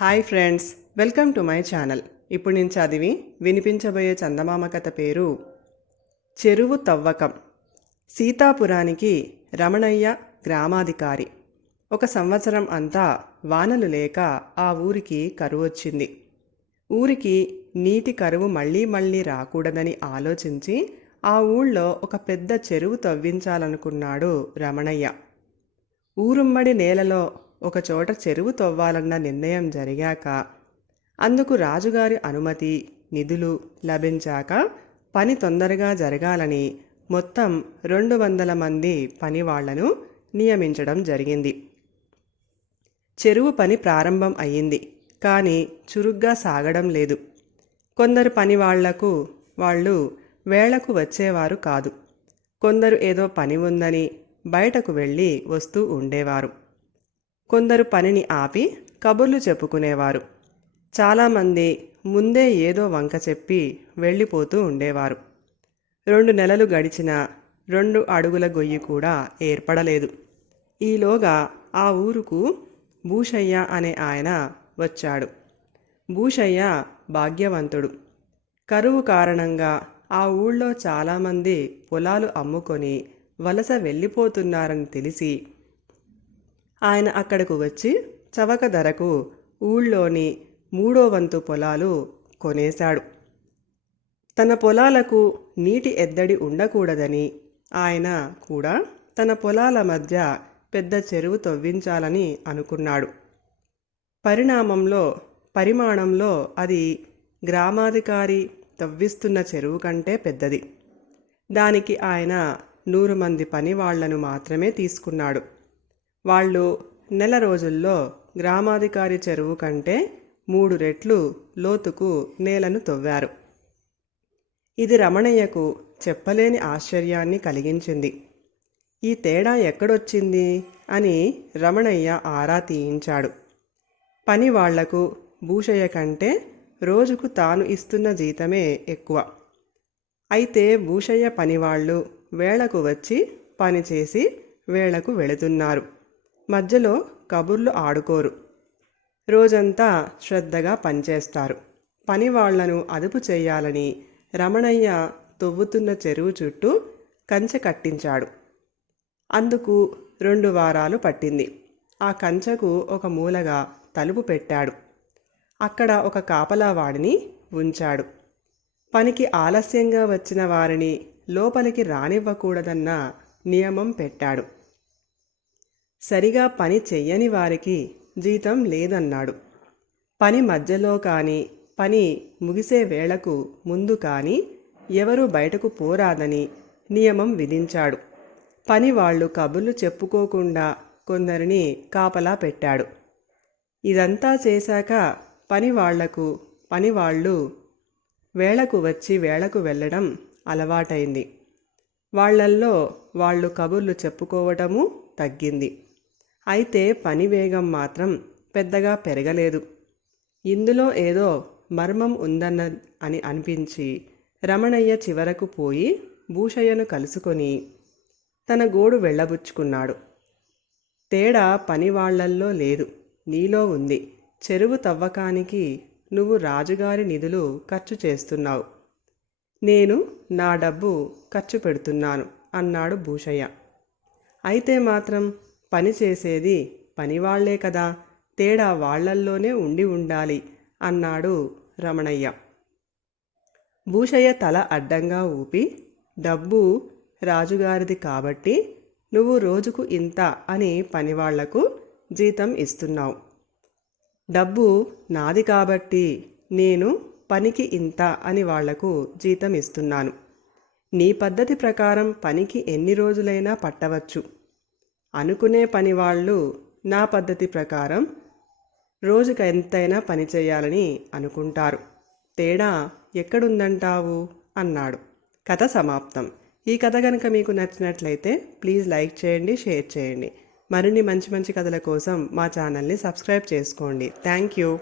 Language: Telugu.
Hi friends welcome to my channel. ఇప్పుడు నేను చదివి వినిపించబోయే చందమామ కథ పేరు చెరువు తవ్వకం. సీతాపురానికి రమణయ్య గ్రామాధికారి. ఒక సంవత్సరం అంతా వానలు లేక ఆ ఊరికి కరువు వచ్చింది. ఊరికి నీటి కరువు మళ్ళీ మళ్ళీ రాకూడదని ఆలోచించి ఆ ఊళ్ళో ఒక పెద్ద చెరువు తవ్వించాలనుకున్నాడు రమణయ్య. ఊరుమ్మడి నేలలో ఒకచోట చెరువు తవ్వాలన్న నిర్ణయం జరిగాక అందుకు రాజుగారి అనుమతి నిధులు లభించాక పని తొందరగా జరగాలని మొత్తం రెండు వందల మంది పనివాళ్ళను నియమించడం జరిగింది. చెరువు పని ప్రారంభం అయ్యింది కానీ చురుగ్గా సాగడం లేదు. కొందరు పనివాళ్ళకు వాళ్ళు వేళకు వచ్చేవారు కాదు. కొందరు ఏదో పని ఉందని బయటకు వెళ్ళి వస్తూ ఉండేవారు. కొందరు పనిని ఆపి కబుర్లు చెప్పుకునేవారు. చాలామంది ముందే ఏదో వంక చెప్పి వెళ్ళిపోతూ ఉండేవారు. రెండు నెలలు గడిచిన రెండు అడుగుల గొయ్యి కూడా ఏర్పడలేదు. ఈలోగా ఆ ఊరుకు భూషయ్య అనే ఆయన వచ్చాడు. భూషయ్య భాగ్యవంతుడు. కరువు కారణంగా ఆ ఊళ్ళో చాలామంది పొలాలు అమ్ముకొని వలస వెళ్ళిపోతున్నారని తెలిసి ఆయన అక్కడకు వచ్చి చవక ధరకు ఊళ్ళోని మూడో వంతు పొలాలు కొనేశాడు. తన పొలాలకు నీటి ఎద్దడి ఉండకూడదని ఆయన కూడా తన పొలాల మధ్య పెద్ద చెరువు తవ్వించాలని అనుకున్నాడు. పరిణామంలో పరిమాణంలో అది గ్రామాధికారి తవ్విస్తున్న చెరువు కంటే పెద్దది. దానికి ఆయన నూరు మంది పని వాళ్ళను మాత్రమే తీసుకున్నాడు. వాళ్ళు నెల రోజుల్లో గ్రామాధికారి చెరువు కంటే మూడు రెట్లు లోతుకు నేలను తవ్వారు. ఇది రమణయ్యకు చెప్పలేని ఆశ్చర్యాన్ని కలిగించింది. ఈ తేడా ఎక్కడొచ్చింది? అని రమణయ్య ఆరా తీయించాడు. పని వాళ్ళకు భూషయ్య కంటే రోజుకు తాను ఇస్తున్న జీతమే ఎక్కువ. అయితే భూషయ్య పనివాళ్ళు వేళకు వచ్చి పనిచేసి వేళకు వెళుతున్నారు. మధ్యలో కబుర్లు ఆడుకోరు. రోజంతా శ్రద్ధగా పనిచేస్తారు. పని వాళ్ళను అదుపు చేయాలని రమణయ్య తొవ్వుతున్న చెరువు చుట్టూ కంచె కట్టించాడు. అందుకు రెండు వారాలు పట్టింది. ఆ కంచెకు ఒక మూలగా తలుపు పెట్టాడు. అక్కడ ఒక కాపలావాడిని ఉంచాడు. పనికి ఆలస్యంగా వచ్చిన వారిని లోపలికి రానివ్వకూడదన్న నియమం పెట్టాడు. సరిగా పని చెయ్యని వారికి జీతం లేదన్నాడు. పని మధ్యలో కానీ పని ముగిసే వేళకు ముందు కానీ ఎవరూ బయటకు పోరాదని నియమం విధించాడు. పని వాళ్ళు కబుర్లు చెప్పుకోకుండా కొందరిని కాపలా పెట్టాడు. ఇదంతా చేశాక పని వాళ్ళకు పని వాళ్ళు వేళకు వచ్చి వేళకు వెళ్ళడం అలవాటైంది. వాళ్ళల్లో వాళ్ళు కబుర్లు చెప్పుకోవటము తగ్గింది. అయితే పని వేగం మాత్రం పెద్దగా పెరగలేదు. ఇందులో ఏదో మర్మం ఉందన్న అని అనిపించి రమణయ్య చివరకు పోయి భూషయ్యను కలుసుకొని తన గోడు వెళ్ళబుచ్చుకున్నాడు. తేడా పనివాళ్ళల్లో లేదు. నీలో ఉంది. చెరువు తవ్వకానికి నువ్వు రాజుగారి నిధులు ఖర్చు చేస్తున్నావు. నేను నా డబ్బు ఖర్చు పెడుతున్నాను అన్నాడు భూషయ్య. అయితే మాత్రం పని చేసేది పనివాళ్ళే కదా తేడా వాళ్ళల్లోనే ఉండి ఉండాలి అన్నాడు రమణయ్య. భూషయ్య తల అడ్డంగా ఊపి డబ్బు రాజుగారిది కాబట్టి నువ్వు రోజుకు ఇంత అని పనివాళ్ళకు జీతం ఇస్తున్నావు. డబ్బు నాది కాబట్టి నేను పనికి ఇంత అని వాళ్ళకు జీతం ఇస్తున్నాను. నీ పద్ధతి ప్రకారం పనికి ఎన్ని రోజులైనా పట్టవచ్చు. అనుకునే పని వాళ్ళు నా పద్ధతి ప్రకారం రోజుకు ఎంతైనా పని చేయాలని అనుకుంటారు. తేడా ఎక్కడుందంటావు? అన్నాడు. కథ సమాప్తం. ఈ కథ కనుక మీకు నచ్చినట్లయితే ప్లీజ్ లైక్ చేయండి షేర్ చేయండి. మరిన్ని మంచి మంచి కథల కోసం మా ఛానల్ని సబ్స్క్రైబ్ చేసుకోండి. Thank you.